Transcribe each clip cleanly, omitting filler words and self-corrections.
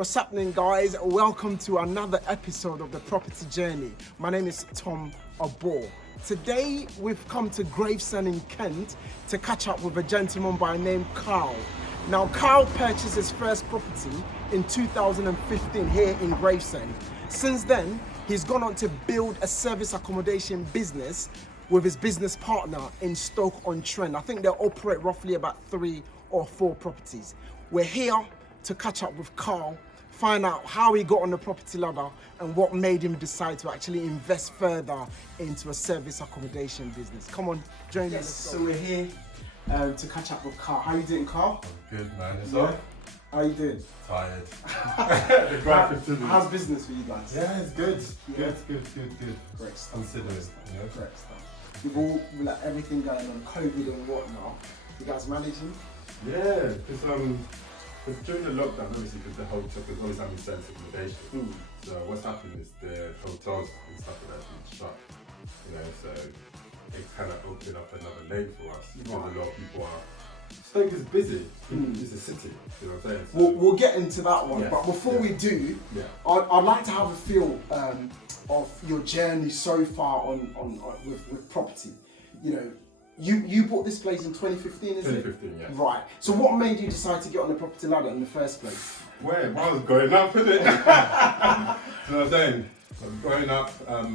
What's happening, guys? Welcome to another episode of the Property Journey. My name is Tom Obor. Today we've come to Gravesend in Kent to catch up with a gentleman by name Carl. Now, Carl purchased his first property in 2015 here in Gravesend. Since then, he's gone on to build a service accommodation business with his business partner in Stoke-on-Trent. I think they operate roughly about 3 or 4 properties. We're here to catch up with Carl, find out how he got on the property ladder and what made him decide to actually invest further into a service accommodation business. Come on, join us. So we're here to catch up with Carl. How you doing, Carl? I'm good, man. Yourself? Yeah. How you doing? Tired. The grind continues. How's business for you guys? Yeah, it's good. Yeah. Good. Great stuff. Considering, you know. Great stuff. With all like everything going on, COVID and whatnot, you guys managing? Yeah, because during the lockdown, obviously, because the hotel was always having service accommodation. So what's happened is the hotels and stuff like that have been shut. You know, so it kind of opened up another lane for us. Because a lot of people are. Stoke is busy. It's a city. You know what I'm saying? We'll get into that one, Yes, but before we do, Yeah. I'd like to have a feel of your journey so far on with property. You know, you bought this place in 2015, is it? 2015, yes. Right. So what made you decide to get on the property ladder in the first place? Where? I was growing up, innit? You know what I'm saying? Growing up,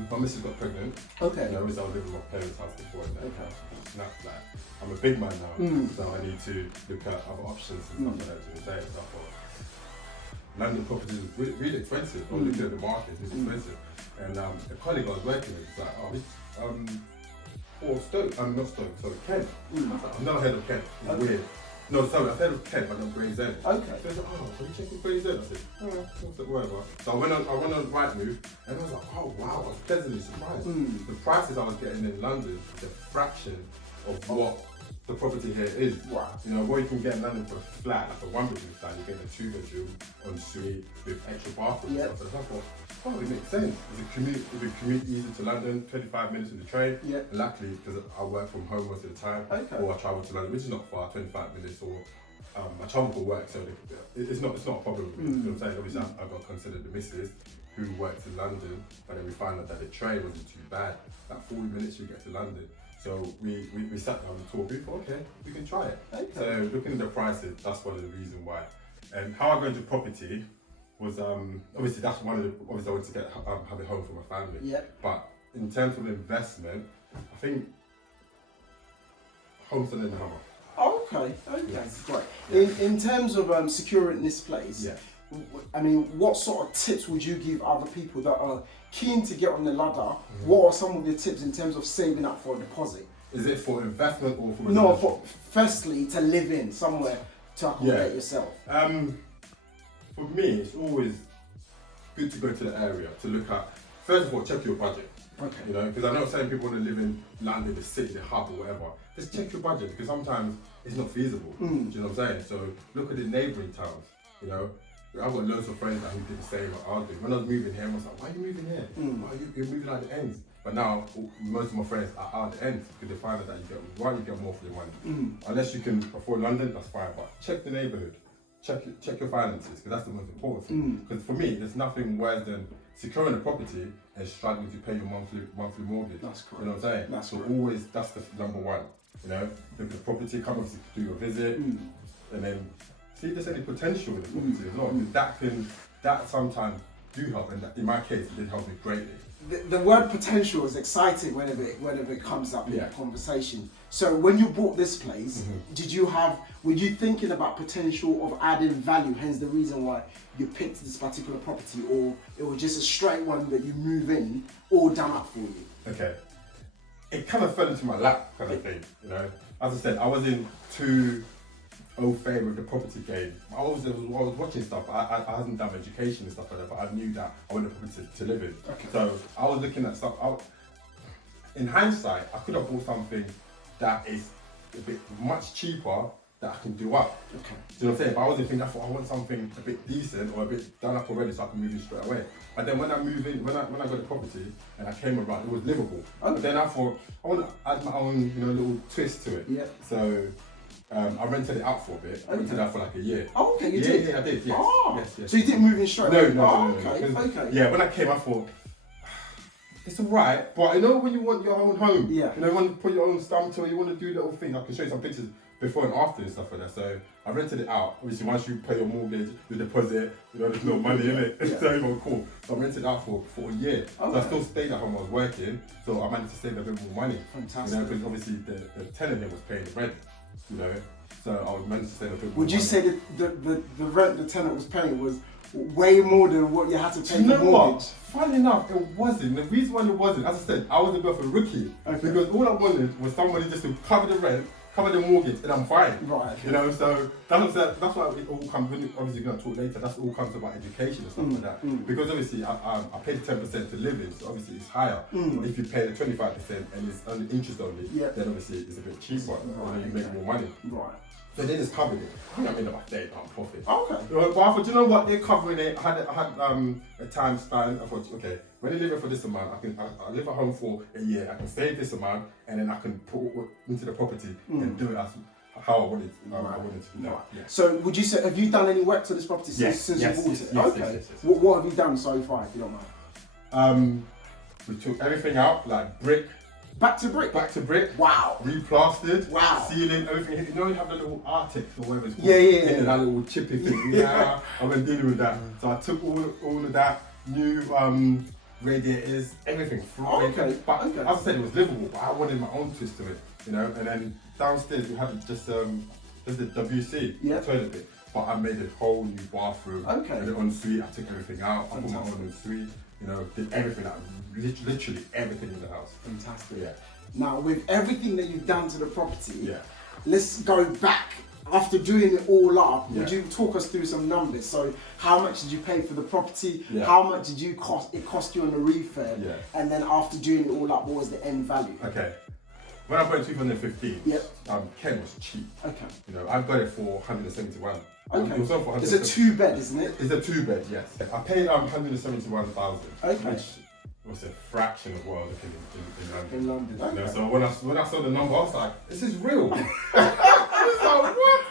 my missus got pregnant. Okay. You know, I was living in my parents' house before and then snapped like, I'm a big man now, so I need to look at other options and stuff like that during the day. So I thought, London properties was really expensive. I was looking at the market, it's expensive. And a colleague I was working with was like, or Stoke, not Stoke, sorry, Kent. I was like, I've never heard of Kent, it's weird. No, sorry, I've heard of Kent, but not Gravesend. Okay. So I was like, oh, can you check with Gravesend? I said, oh, what's it, whatever. So I went on Rightmove, and I was like, oh wow, I was pleasantly surprised. The prices I was getting in London is a fraction of what the property here is. Wow. You know, what you can get in London for a flat, like a 1-bedroom flat, you get a 2-bedroom en suite with extra bathroom and stuff. So I thought, oh, it makes sense. It's a commute easy to London, 25 minutes with the train. Yeah. And luckily, because I work from home most of the time, or I travel to London, which is not far, 25 minutes, or I travel for work, so it's not a problem. You know what I'm saying? Obviously, I got considered the missus who worked in London, but then we found out that the train wasn't too bad. Like 40 minutes, you get to London. So we sat down and talked. We thought, okay, we can try it. Okay. So looking at the prices, that's one of the reasons why. And how I got into property was obviously that's one of the obviously I wanted to have a home for my family. Yeah. But in terms of investment, I think Homestead and Hammer. Oh, okay. Yes. Great. Yeah. In terms of securing this place, Yeah. I mean, what sort of tips would you give other people that are keen to get on the ladder? What are some of your tips in terms of saving up for a deposit? Is it for investment or for No, firstly, to live in somewhere to accommodate yourself. For me, it's always good to go to the area to look at. First of all, check your budget. Okay. You know, because I'm not saying people want to live in London, the city, the hub, or whatever. Just check your budget because sometimes it's not feasible. Do you know what I'm saying? So look at the neighbouring towns. You know, I've got loads of friends that who did the same like I did. When I was moving here, I was like, why are you moving here? Why are you're moving out the ends? But now, most of my friends are out the ends because they find out that you get more for your money. Unless you can afford London, that's fine. But check the neighbourhood. Check your finances because that's the most important thing. Because for me, there's nothing worse than securing a property and struggling to pay your monthly mortgage. That's correct. You know what I'm saying? That's so correct. always, that's the number one. You know, look at the property, come obviously do your visit, and then see if there's any potential in the property as well. Because that sometimes do help, and that, in my case, it did help me greatly. The word potential is exciting whenever it comes up in a conversation. So when you bought this place, were you thinking about potential of adding value, hence the reason why you picked this particular property, or it was just a straight one that you move in, all done up for you? Okay. It kind of fell into my lap kind of thing, you know. As I said, I wasn't too au fait with the property game. I was watching stuff. I hadn't done education and stuff like that, but I knew that I wanted a property to live in. Okay. So I was looking at stuff. In hindsight, I could have bought something that is a bit much cheaper that I can do up. Okay. Do you know what I'm saying? But I wasn't thinking, I thought I want something a bit decent or a bit done up already so I can move in straight away. But then when I moved in, when I got the property and I came around, it was livable. Okay. But then I thought, I want to add my own, little twist to it. Yeah. So I rented it out for a bit. I rented it out for like a year. Oh, okay, you did? Yeah, I did, yes. Oh, yes. so you didn't move in straight No, away? no, Oh, no, no, okay, no. okay. Yeah, when I came, I thought, it's alright, but you know when you want your own home, Yeah. you know, you want to put your own stamp to it, you want to do little things. I can show you some pictures before and after and stuff like that. So I rented it out. Obviously, once you pay your mortgage, the deposit, you know, there's no money in it. It's not even cool. So I rented it out for a year. Okay. So I still stayed at home. I was working, so I managed to save a bit more money. Fantastic. You know, because obviously the tenant here was paying the rent. You know, so I managed to save a bit more. Would you money. say that the rent the tenant was paying was way more than what you had to pay You know for mortgage? what? Funny enough, it wasn't. The reason why it wasn't, as I said, I was a bit of a rookie. Okay. Because all I wanted was somebody just to cover the rent, cover the mortgage, and I'm fine. Right. You know, so that's why it all comes, when obviously you're going to talk later, that's all comes about education and stuff like that. Because obviously I paid 10% to live in, so obviously it's higher. But if you pay the 25% and it's only interest only, then obviously it's a bit cheaper, and then you make more money. Right. So they just covered it. I think I made about £30 profit. Okay. But I thought, you know what? They're covering it. I had a time span. I thought, okay, when they live it for this amount, I live at home for a year. I can save this amount, and then I can put into the property and do it as how I wanted. I wanted to do that. Yeah. So would you say, have you done any work to this property since you bought it? Okay. Yes. What have you done so far, if you don't mind? We took everything out, like brick. Back to brick? Back to brick. Wow. Replastered. Wow. Ceiling, everything. You know, you have the little Artex or whatever it's called. Yeah. And that little chippy thing. Yeah. I've been dealing with that. So I took all of that, new radiators, everything. Okay. But as I said, it was livable, but I wanted my own twist to it, you know. And then downstairs we had just the WC, toilet bit. But I made a whole new bathroom. Okay. And the ensuite, I took everything out. I put my own ensuite. You know, did everything out. Literally everything in the house. Fantastic. Yeah. Now, with everything that you've done to the property, Yeah. let's go back. After doing it all up, would Yeah. you talk us through some numbers? So, how much did you pay for the property? Yeah. How much did it cost you on the refurb? Yeah. And then after doing it all up, what was the end value? Okay. When I bought it in 2015, Ken was cheap. Okay. You know, I got it for 171. Okay. It was on for It's a 2-bed, isn't it? It's a 2-bed, yes. I paid 171,000. Okay. Which was a fraction of what I was looking in London. In London. You know, Okay. so when I saw the number, I was like, this is real. I was like, what?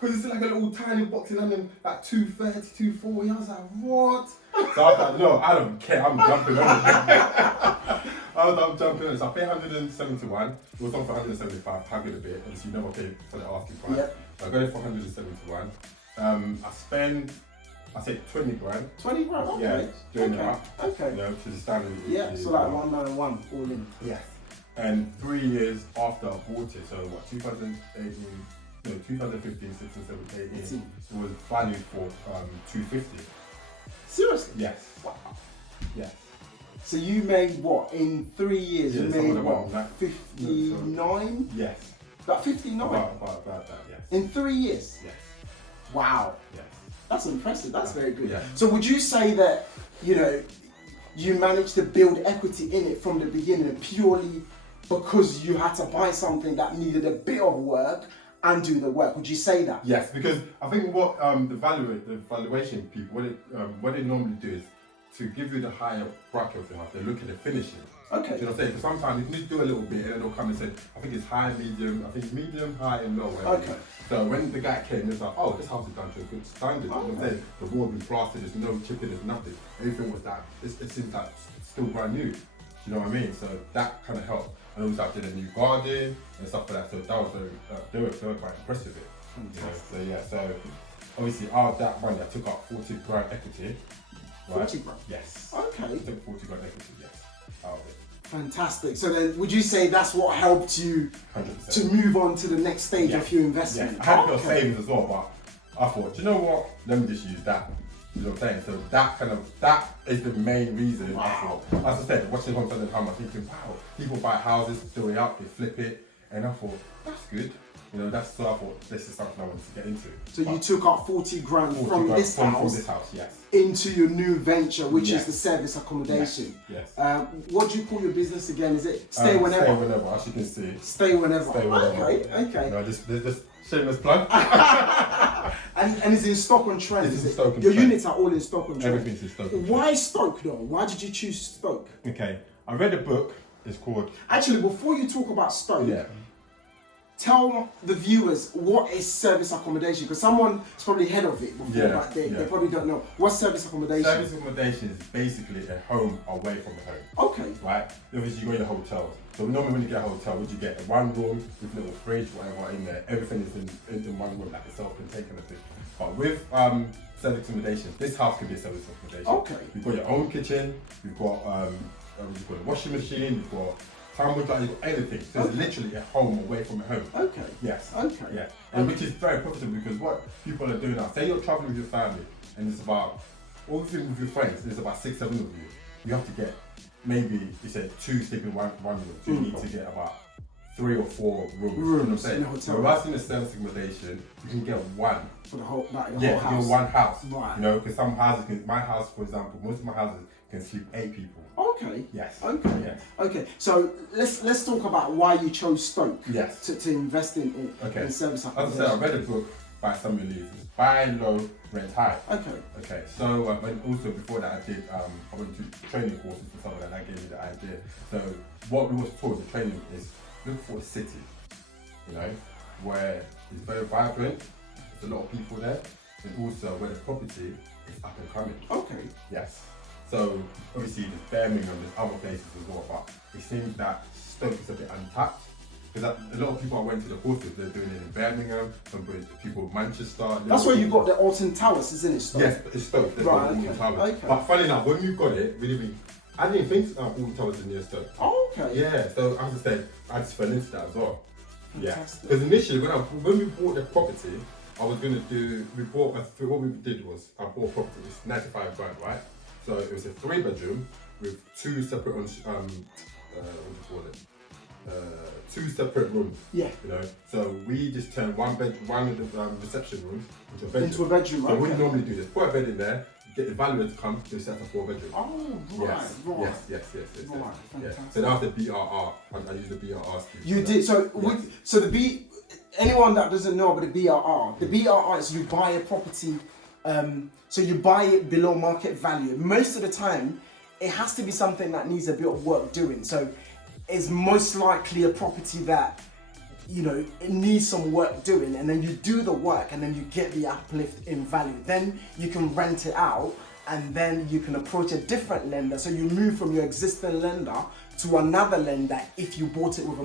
Because it's like a little tiny box in London, like 230, 240. I was like, what? So I was like, no, I don't care. I'm jumping on it. I'm jumping on it. So I paid 171. It was on for 175, haggled a bit. Obviously, you never paid for the asking price. Yep. So I got it for 171. I spent, I say 20 grand. 20 grand, okay. Yeah, doing it up. Okay. You know, to the standard. Yeah, so like 191 all in. Yes. And 3 years after I bought it, so what, 2018, no, 2015, 16, 17, 18, it was valued for 250. Seriously? Yes. Wow. Yes. So you made what, in 3 years, you made what, like 59? Yes. About 59? About that, yes. In 3 years? Yes. Wow. Yes. That's impressive, that's very good. Yeah. So would you say that, you know, you managed to build equity in it from the beginning purely because you had to buy something that needed a bit of work and do the work? Would you say that? Yes, because I think what the valuation people, what they normally do is to give you the higher bracket of the house, they look at the finishing. Okay. Do you know what I'm saying? Because sometimes you can just do a little bit and then they'll come and say, I think it's high, medium, I think medium, high and low. Okay. So when the guy came, it's like, oh, this house is done to a good standard. You know what I'm saying? The wall has been plastered, there's no chipping, there's nothing. Everything was that, it seems like still brand new. Do you know what I mean? So that kind of helped. And also I did a new garden and stuff like that. So that was they were quite impressed with it. You know? So yeah, so obviously out of that money I took out 40 grand equity. Right? 40 grand? Yes. Okay. I took 40 grand equity, yes, out of it. Fantastic. So then would you say that's what helped you 100%. to move on to the next stage of your investment? Yes. I had a bit of savings as well, but I thought, you know what? Let me just use that. You know what I'm saying? So that is the main reason. Wow. I thought, as I said, watching Home Selling Home, I'm thinking, wow, people buy houses, do it up, they flip it, and I thought, that's good. You know, so I thought this is something I wanted to get into. So you took out 40 grand from this from house this house, yes. into your new venture, which Yes. is the service accommodation. Yes. What do you call your business again? Is it Stay Whenever? Stay Whenever, as you can see. Stay Whenever. Stay Whenever. Okay. No, this shameless plug. and it's in Stoke-on-Trent. It's in Stoke-on-Trent. Your units are all in Stoke-on-Trent. Everything's in Stoke-on-Trent. Why Stoke though? Why did you choose Stoke? Okay, I read a book. It's called. Actually, before you talk about Stoke, Yeah. tell the viewers what is service accommodation, because someone's probably heard of it before, but they probably don't know. What's service accommodation? Service accommodation is basically a home away from a home. Okay. Right? Obviously, you go in a hotel. So normally when you get a hotel, what you get? One room with a little fridge, whatever in there. Everything is in one room, like a self-contained kind of thing. But with service accommodation, this house could be a service accommodation. Okay. You've got your own kitchen. You've got you've got a washing machine. You've got you've got anything. So it's literally a home away from a home. Okay. Yes. Okay. Yeah. And which is very profitable, because what people are doing now, say you're traveling with your family and it's about, or even with your friends, there's about 6, 7 of you. You have to get maybe, you said 2 sleeping in one room. So you need to get about 3 or 4 rooms. You know what I'm saying? So whilst in a service accommodation, you can get one. For the whole, like, whole house. Your one house. Right. You know, because some houses my house, for example, most of my houses can sleep 8 people. Okay. Yes. Okay. Yes. Okay. So let's talk about why you chose Stoke. Yes. To invest in service accommodation. As I said, I read a book by Samuel Leeds. It's Buy Low, Rent High. Okay. Okay. So and also before that, I went to training courses and stuff like that. That gave me the idea. So what we was taught in training is look for a city, you know, where it's very vibrant. There's a lot of people there, and also where the property is up and coming. Okay. Yes. So obviously there's Birmingham, there's other places as well, but it seems that Stoke is a bit untapped. Because a lot of people I went to the courses, they're doing it in Birmingham, some people in Manchester. That's where you got the Alton Towers, isn't it, Stoke? Yes, it's Stoke. Right, Alton Towers. Okay. But funny enough, when you got it, I didn't think Alton Towers was near Stoke. Oh, okay. Yeah, so as I said, I just fell into that as well. Fantastic. Yeah. Because initially, when we bought the property, I was going to do, what we did was, I bought a property, it's 95 grand, right? So it was a 3-bedroom with 2 separate, what do you call it? 2 separate rooms. Yeah. You know, so we just turned one of the reception rooms into a bedroom. Into a bedroom, So what we normally do is put a bed in there, get the valuer to come, to set up 4 bedroom. Oh, right, yes, right. Yes. Right, Yeah. fantastic. So that was the BRR. I used the BRR scheme. You did, so yes. Anyone that doesn't know about the BRR is you buy a property, so you buy it below market value. Most of the time, it has to be something that needs a bit of work doing. So it's most likely a property that, you know, it needs some work doing, and then you do the work and then you get the uplift in value. Then you can rent it out, and then you can approach a different lender. So you move from your existing lender to another lender if you bought it with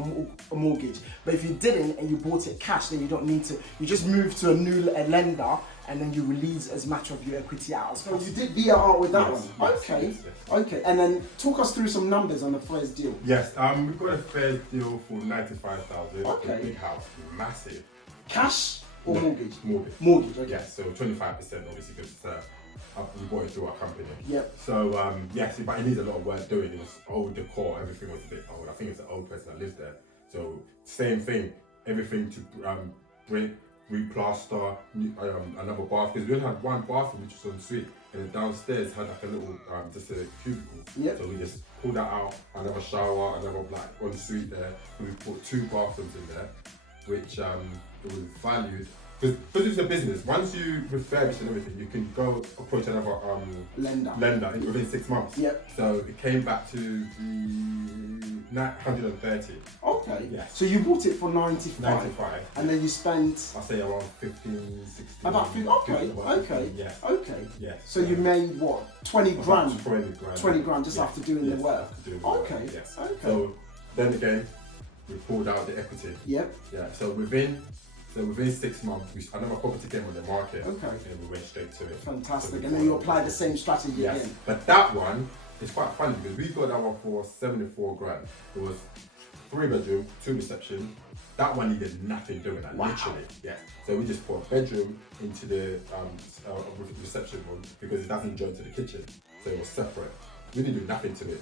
a mortgage. But if you didn't and you bought it cash, then you don't need to. You just move to a new lender, and then you release as much of your equity out. So you did BRR with that one? Okay. Okay, and then talk us through some numbers on the first deal. Yes, we got a first deal for 95,000. Okay. A big house, massive. Cash or mortgage? Mortgage. Mortgage, okay. Yes, so 25% obviously, because we bought it through our company. Yep. So yes, but it needs a lot of work doing. It was old decor, everything was a bit old. I think it's an old person that lives there. So same thing, everything to brick, replaster, another bath, because we only had one bathroom which was en suite, and then downstairs had like a little just a cubicle. Yep. So we just pulled that out, another shower, another like en suite there, and we put 2 bathrooms in there, which it was valued. Because it's a business, once you refurbish and everything, you can go approach another lender within 6 months. Yep. So it came back to the 130. Okay. Yes. So you bought it for 95. 95. And then you spent I say around 15, 16. about 50. Okay. Okay. Yes. Okay. Yes. So you made what? 20 grand. 20 grand. 20 grand just after doing the work. Okay. Yes. So then again, we pulled out the equity. Yep. Yeah. So within 6 months, another property came on the market. Okay. And we went straight to it. Fantastic. And then you applied the same strategy again. But that one is quite funny because we got that one for 74 grand. It was 3-bedroom, 2 reception. That one needed nothing doing, like literally. Yeah. So we just put a bedroom into the reception room because it doesn't join to the kitchen. So it was separate. We didn't do nothing to it.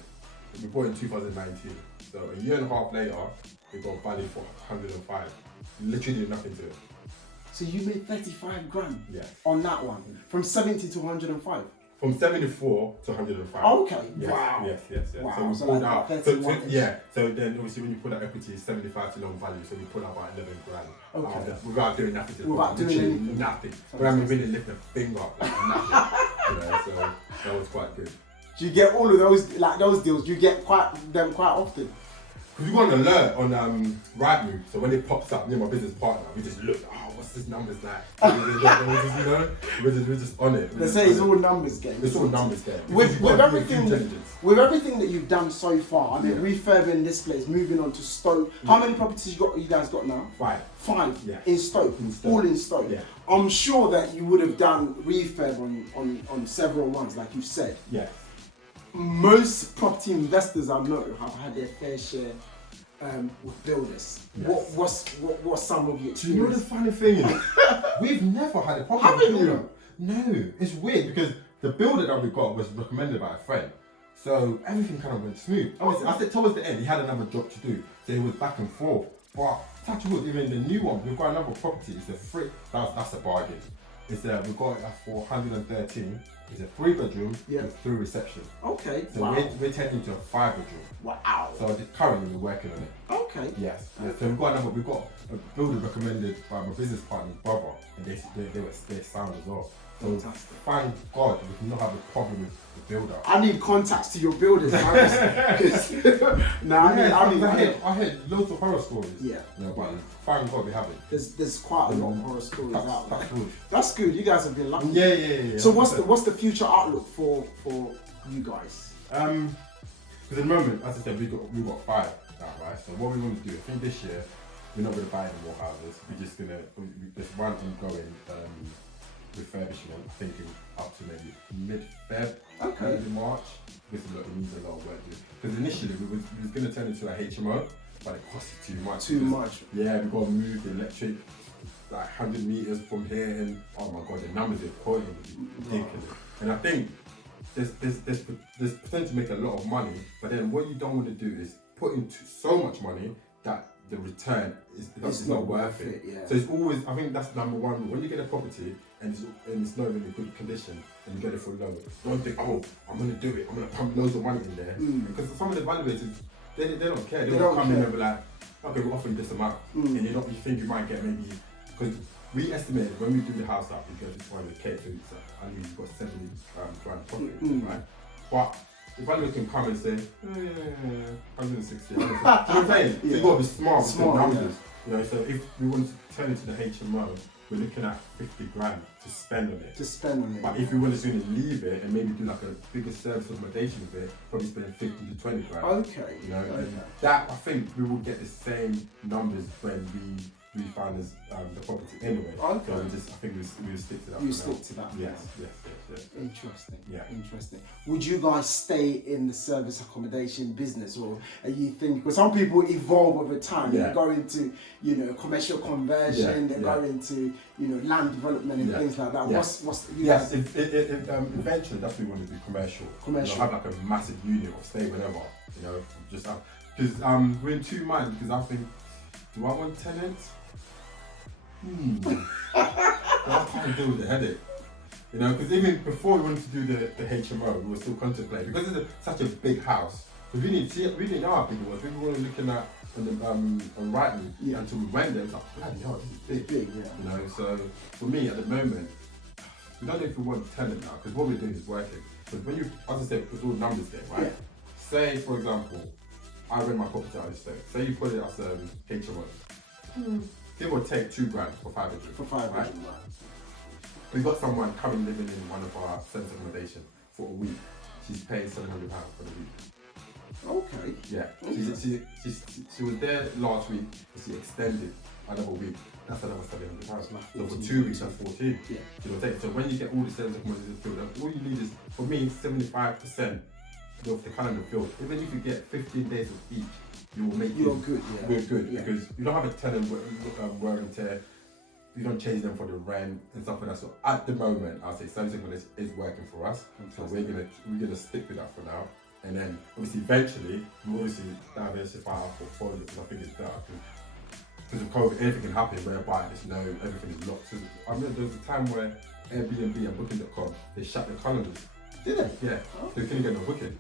We bought it in 2019. So a year and a half later, we got valued for 105. Literally did nothing to it. So you made 35 grand on that one, from 70 to 105? From 74 to 105. Okay, yes, wow. Yes. Wow. So we pulled like out. So then obviously when you put that equity, it's 75 to long value, so we pulled out about 11 grand. Okay. Without doing nothing to the Without property. doing anything. Nothing. But I mean, we didn't lift a finger, like nothing. So that was quite good. Do you get all of those deals? Do you get them quite often? because we got an alert on Rightmove, so when it pops up near my business partner, we just look, oh, what's this numbers like? We're just on it. They say it's all numbers game. It's all numbers game. With everything that you've done so far, I mean, refurbing this place, moving on to Stoke. How many properties you guys got now? 5. 5 Yeah. in Stoke. All in Stoke. Yeah. I'm sure that you would have done refurb on several ones, like you said. Yeah. Most property investors I know have had their fair share with builders. Yes. What's some of your experience? Do you know the funny thing is, we've never had a problem. Haven't with you? builder. No, it's weird because the builder that we got was recommended by a friend, so everything kind of went smooth. I said towards the end he had another job to do, so it was back and forth. But touch wood, even the new one, we've got another property. It's a free. That's a bargain. It's we got it for 113. It's a 3-bedroom with 3 reception. Okay. So we're taking to a 5-bedroom. Wow. So currently we're working on it. Okay. Yes. Okay. So we've got a builder recommended by my business partner's brother, and they're sound as well. So thank God we do not have a problem with the builder. I need contacts to your builders. I heard loads of horror stories. Yeah. But thank God we haven't. There's quite a lot of horror stories out there. Good. That's good. You guys have been lucky. Yeah. So what's the future outlook for you guys? Because at the moment, as I said, we got 5 now, right? So what we want to do, I think this year we're not going to buy any more houses. We're just gonna just one ongoing refurbishment, thinking up to maybe mid-Feb, early March. This is it needs a lot of work. Because initially we was going to turn into a HMO, but it costed too much. Too much. Yeah, we got to move the electric like 100 meters from here, and oh my God, the numbers they're quoting is ridiculous. And I think there's potential to make a lot of money, but then what you don't want to do is put into so much money that the return is not worth it. Yeah. So it's always, I think that's number one. When you get a property and it's not in a good condition and you get it for low, don't think, oh, I'm going to do it. I'm going to pump loads of money in there. Because some of the evaluators, they don't care. They don't come in and be like, okay, we're offering this amount. And you think you might get maybe, because we estimated when we do the house up, we go to 200k, so it's, I mean, you've got 70 grand profit, right? But the evaluator can come and say, 160. You know what I'm saying? So you've got to be smart with the numbers. You know, so if we want to turn it to the HMO, we're looking at 50 grand to spend on it. But if we want to leave it and maybe do like a bigger service accommodation with it, probably spend 50 to 20 grand. Okay. You know, and that I think we will get the same numbers when we refinance the property anyway. Okay. So I think we'll stick to that. You stick to that. Yes. Interesting. Yeah. Interesting. Would you guys stay in the service accommodation business, or are you think? Because some people evolve over time. They go into commercial conversion. They go into land development and things like that. Yes. What's eventually that's what we want to do, commercial. Have like a massive unit of STAYWHENEVER. Just because we're in 2 minds, because I think, do I want tenants? I can't deal with the headache. Because even before we wanted to do the HMO, we were still contemplating, because it's such a big house. Because we didn't know how big it was. We were looking at on Rightmove until we went there. It was like, bloody hell, this is big. So for me at the moment, we don't know if we want a tenant now, because what we're doing is working. Because when you, as I said, it's all numbers game, right? Yeah. Say for example, I rent my property out of Stoke. Say you put it as HMO. Give or take 2 grand for 5 bedroom. For 5 bedroom, right? We got someone coming living in one of our service accommodation for a week. She's paying £700 for the week. Okay. Yeah. She was there last week, but she extended another week. That's another £700. So for 2 weeks, that's 14. Yeah. So when you get all the service accommodation filled up, all you need is, for me, 75% of the calendar filled. Even if you get 15 days of each, you will make You're good, yeah. We're good, because you don't have a tenant wear and tear. You don't change them for the rent and stuff like that. So at the moment, I'll say service accommodation is working for us. So we're gonna stick with that for now. And then obviously eventually we'll obviously diversify our portfolio, because I think it's better. Because of COVID, anything can happen whereby everything is locked. So I remember there was a time where Airbnb and Booking.com, they shut their calendars. Did they? Yeah. Oh. They couldn't get no booking.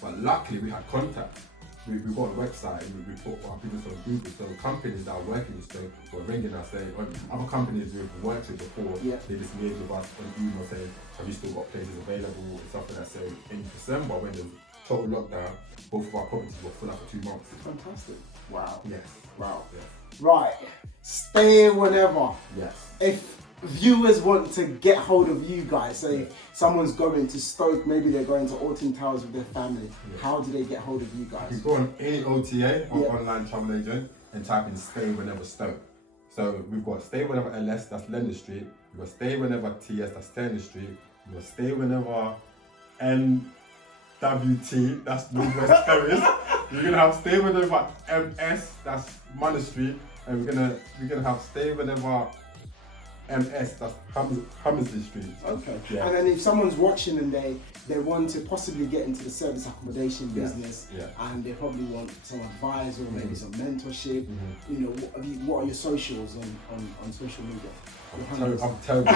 But luckily we had contact. We got a website and we put our business on Google. So companies that are working with Stoke were ringing us saying, other companies we've worked with before, they just liaised with us on email saying, have you still got places available and stuff like that. So in December, when there was total lockdown, both of our properties were full up for 2 months. Fantastic. Wow. Yes. Wow. Yes. Right. Stay whenever. Yes. If viewers want to get hold of you guys, say if someone's going to Stoke, maybe they're going to Alton Towers with their family, how do they get hold of you guys? You go on any OTA or online travel agent and type in Stay Whenever Stoke. So we've got Stay Whenever LS, that's London Street. We've got Stay Whenever TS, that's Turner Street. We've got Stay Whenever NWT, that's Northwest Terrace. We're gonna have Stay Whenever MS, that's Manor Street, and we're gonna have Stay Whenever MS, that's Hammersley Street. Okay. Yeah. And then if someone's watching and they want to possibly get into the service accommodation business, and they probably want some advice or maybe some mentorship, you know, what are your socials on social media? I'm terrible.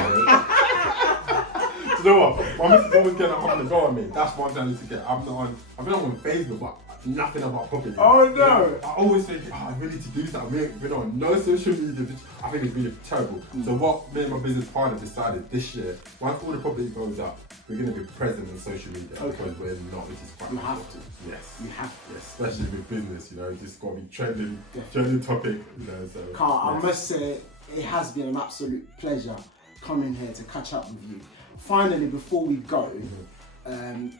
Do you know what? My missus always getting up to go on me. That's what I'm trying to get. I've been on Facebook, but nothing about property. Oh no! You know, I always think, I really need to do something. We're on no social media. I think it's really terrible. So what me and my business partner decided this year, once all the property goes up, we're going to be present on social media because we're not, which is quite You have to. Yes. You have to. Yes. Especially with business, you know, it's just got to be trending topic, you know. So. Carl, I must say, it has been an absolute pleasure coming here to catch up with you. Finally, before we go,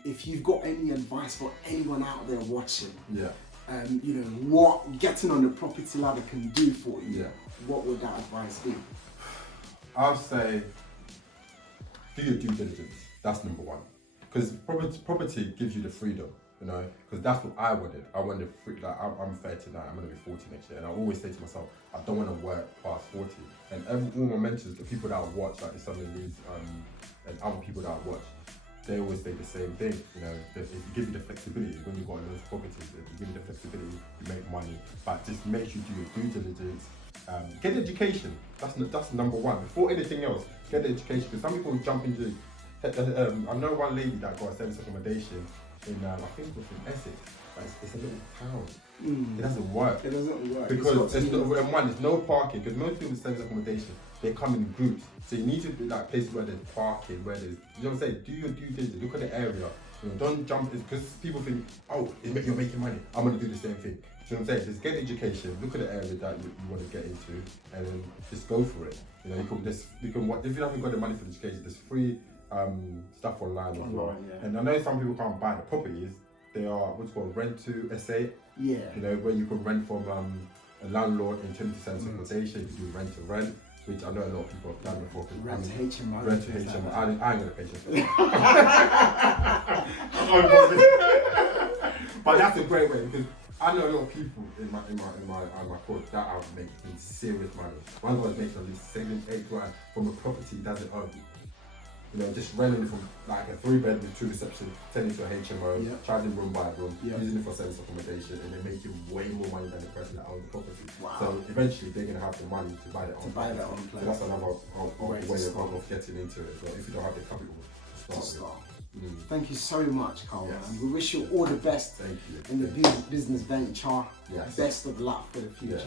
if you've got any advice for anyone out there watching, you know, what getting on the property ladder can do for you, what would that advice be? I'll say, do your due diligence. That's number one. Because property gives you the freedom, you know, because that's what I wanted. I wanted like I'm 39, I'm going to be 40 next year, and I always say to myself, I don't want to work past 40. And all my mentors, the people that I watch, like the Sunday Leads, and other people that I watch, they always say the same thing, you know, it gives you the flexibility when you've got those properties, it gives you the flexibility to make money, but just make sure you do your due diligence, get education, that's number one, before anything else, get the education, because some people jump into, I know one lady that got a service accommodation in, I think it was in Essex, but it's a little town, it doesn't work. It doesn't work. Because there's no parking, because most people with service accommodation, they come in groups. So you need to be like places where there's parking, where there's, you know what I'm saying, do your due diligence, look at the area. You know, don't jump, because people think, oh, you're making money, I'm gonna do the same thing. You know what I'm saying? Just get education, look at the area that you want to get into, and then just go for it. You know, if you haven't got the money for the education, there's free stuff online as well. And I know some people can't buy the properties, they are what's called rent to SA. You know, where you can rent from a landlord in terms of service accommodation, you do rent to rent, which I know a lot of people have done before. Rent to HMO. Rent to HMO. I ain't gonna pay for that. But that's a great way, because I know a lot of people in my course that are making serious money. One guy's making at least 7-8 grand from a property he doesn't own. You know, just renting from like a 3-bedroom, 2 reception, turning to a HMO, charging room by room, using it for service accommodation, and they're making way more money than the person that owns the property. So eventually they're gonna have the money to buy their own place. So that's another way of getting into it. But if you don't have the capital to start. Thank you so much, Carl. And we wish you all the best in the business venture. Best of luck for the future.